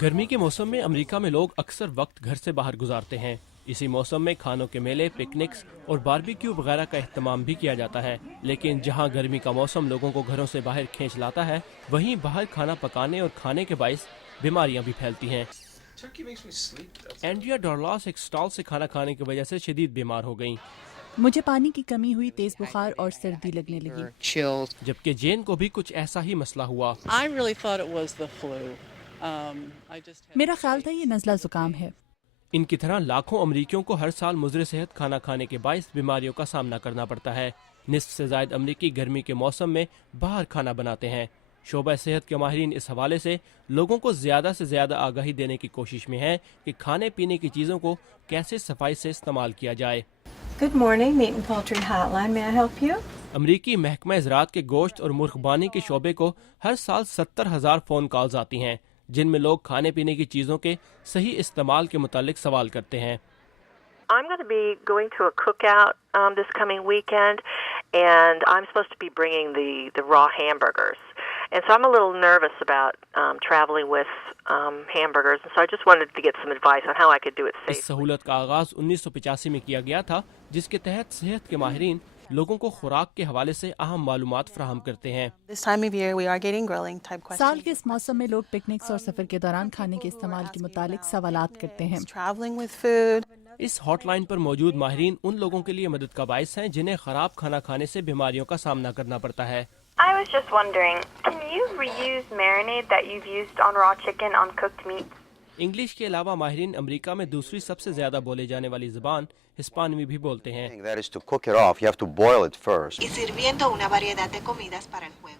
गर्मी के मौसम में अमेरिका में लोग अक्सर वक्त घर से बाहर गुजारते हैं। इसी मौसम में खानों के मेले, पिकनिक्स और बारबेक्यू वगैरह का इह्तमाम भी किया जाता है। लेकिन जहां गर्मी का मौसम लोगों को घरों से बाहर खींच लाता है, वहीं बाहर खाना पकाने और खाने के बाइस बीमारियां भी फैलती हैं। एंड्रिया डॉर्लास एक स्टॉल से खाना खाने की वजह से शदीद बीमार हो गईं। मुझे पानी की कमी हुई, तेज बुखार और सर्दी लगने लगी। जबकि जेन को भी कुछ ऐसा ही मसला हुआ। मेरा ख्याल था ये नज़ला जुकाम है। इनकी तरह लाखों अमरीकियों को हर साल मुज़र सेहत खाना खाने के बाइस बीमारियों का सामना करना पड़ता है। निस्फ से ज़ायद अमरीकी गर्मी के मौसम में बाहर खाना बनाते हैं। शोबा सेहत के माहिरीन इस हवाले से लोगों को ज़्यादा से ज़्यादा आगाही देने की कोशिश में है कि खाने पीने की चीज़ों को कैसे सफाई से इस्तेमाल किया जाए। Good morning, Meat and Poultry Hotline. May I help you? अमरीकी महकमा ज़राअत के गोश्त और मुर्गबानी के शोबे को हर साल 70,000 फ़ोन कॉल्स आती हैं, जिनमें लोग खाने पीने की चीज़ों के सही इस्तेमाल के मुतालिक सवाल करते हैं। I'm going to be going to a cookout this coming weekend, and I'm supposed to be bringing the raw hamburgers. And so I'm a little nervous about traveling with hamburgers, and so I just wanted to get some advice on how I could do it इस safely. सहूलत का आगाज़ 1985 में किया गया था, जिसके तहत सेहत के माहिरीन लोगों को खुराक के हवाले से अहम मालूमात फराहम करते हैं। This time of year we are getting grilling type questions. साल के इस मौसम में लोग पिकनिक्स और सफर के दौरान खाने के इस्तेमाल के मुतालिक सवालात करते हैं। Traveling with food. इस हॉटलाइन पर मौजूद माहिरीन उन लोगों के लिए मदद का बाइस हैं जिन्हें खराब खाना खाने से बीमारियों का सामना करना पड़ता है। I was just wondering, can you reuse marinade that you've used on raw chicken on cooked meat? English के अलावा माहिरीन अमेरिका में दूसरी सबसे ज्यादा बोले जाने वाली जुबान हिस्पानवी भी बोलते हैं। That is to cook it off. You have to boil it first. Y sirviendo una variedad de comidas para el juego.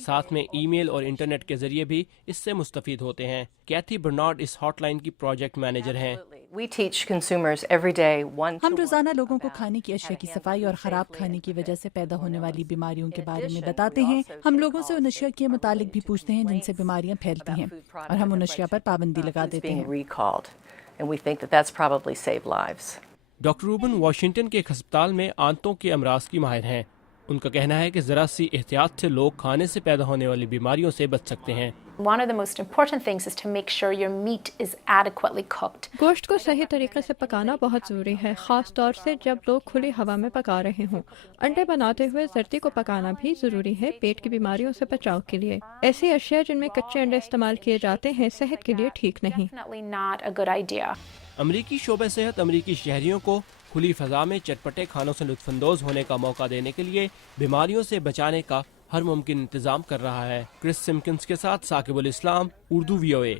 साथ में ईमेल और इंटरनेट के जरिए भी इससे मुस्तफीद होते हैं। कैथी बर्नार्ड इस हॉटलाइन की प्रोजेक्ट मैनेजर हैं। We teach consumers every day हम रोजाना लोगों को खाने की अशिया की सफाई और खराब खाने की वजह से पैदा होने वाली बीमारियों के बारे में बताते हैं। हम लोगों से उन अशिया के मुतालिक भी पूछते हैं जिनसे बीमारियां फैलती हैं, और हम उन अशिया पर पाबंदी लगा देते हैं। recalled, and we think that that's probably saved lives. Doctor Ruben Washington के एक अस्पताल में आंतों के अमराज की माहिर हैं। उनका कहना है कि जरा सी एहतियात से लोग खाने से पैदा होने वाली बीमारियों से बच सकते हैं। One of the most important things is to make sure your meat is adequately cooked. गोश्त को सही तरीके से पकाना बहुत ज़रूरी है, ख़ास तौर से जब लोग खुली हवा में पका रहे हों। अंडे बनाते हुए जर्दी को पकाना भी ज़रूरी है पेट की बीमारियों से बचाव के लिए। ऐसी अशिया जिनमें कच्चे अंडे इस्तेमाल किए जाते हैं सेहत के लिए ठीक नहीं। Definitely not a good idea. अमरीकी शोबे सेहत अमरीकी शहरियों को खुली फजा में चटपटे खानों से लुत्फानंदोज होने का मौका देने के लिए बीमारियों से बचाने का हर मुमकिन इंतजाम कर रहा है। क्रिस सिम्किंस के साथ साकिबुल इस्लाम, उर्दू VOA।